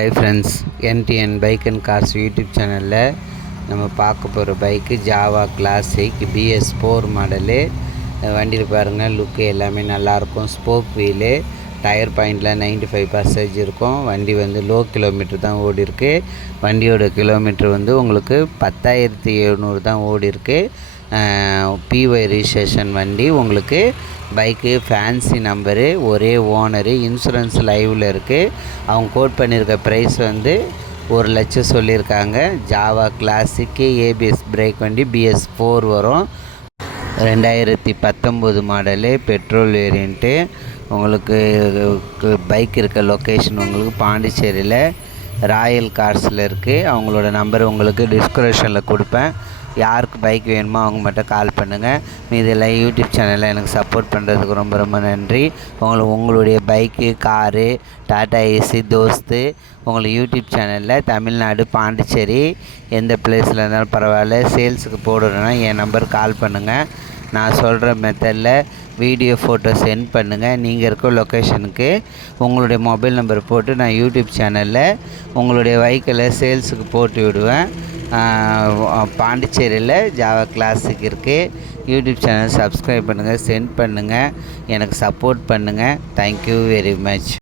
Hi friends, NTN bike and cars YouTube சேனலில் நம்ம பார்க்க போகிற bike Java classic BS4 model. வண்டியில் பாருங்கள், லுக்கு எல்லாமே நல்லாயிருக்கும். ஸ்போக் வீலு, டயர் பாயிண்டில் 95% இருக்கும். வண்டி வந்து லோ கிலோமீட்டர் தான் ஓடி இருக்கு. வண்டியோட கிலோமீட்டர் வந்து உங்களுக்கு 10,700 தான் ஓடி இருக்கு. PY ரிஜிஸ்ட்ரேஷன் வண்டி. உங்களுக்கு பைக்கு ஃபேன்சி நம்பரு, ஒரே ஓனரு, இன்சூரன்ஸ் லைவில் இருக்குது. அவங்க கோட் பண்ணியிருக்க ப்ரைஸ் வந்து 1,00,000 சொல்லியிருக்காங்க. ஜாவா கிளாசிக்கு ABS பிரேக் வண்டி BS4 வரும். 2019 மாடலு, பெட்ரோல் வேரியண்ட்டு. உங்களுக்கு பைக் இருக்க லொக்கேஷன் உங்களுக்கு பாண்டிச்சேரியில் ராயல் கார்ஸில் இருக்குது. அவங்களோட நம்பர் உங்களுக்கு டிஸ்கிரிப்ஷனில் கொடுப்பேன். யாருக்கு பைக் வேணுமோ அவங்க மட்டும் கால் பண்ணுங்கள். மீதெல்லாம் யூடியூப் சேனலில் எனக்கு சப்போர்ட் பண்ணுறதுக்கு ரொம்ப ரொம்ப நன்றி. உங்களுடைய பைக்கு, காரு, டாடா ஏசி, தோஸ்து உங்களுக்கு யூடியூப் சேனலில் தமிழ்நாடு, பாண்டிச்சேரி எந்த பிளேஸில் இருந்தாலும் பரவாயில்ல, சேல்ஸுக்கு போடுறேன்னா என் நம்பர் கால் பண்ணுங்கள். நான் சொல்கிற மெத்தடில் வீடியோ ஃபோட்டோ சென்ட் பண்ணுங்கள். நீங்கள் இருக்க லொக்கேஷனுக்கு உங்களுடைய மொபைல் நம்பர் போட்டு நான் யூடியூப் சேனலில் உங்களுடைய வெஹிக்கிளை சேல்ஸுக்கு போட்டு விடுவேன். பாண்டிச்சேரியில் ஜாவா கிளாசிக் இருக்குது. யூடியூப் சேனல் சப்ஸ்கிரைப் பண்ணுங்கள், சென்ட் பண்ணுங்கள், எனக்கு சப்போர்ட் பண்ணுங்கள். Thank you very much.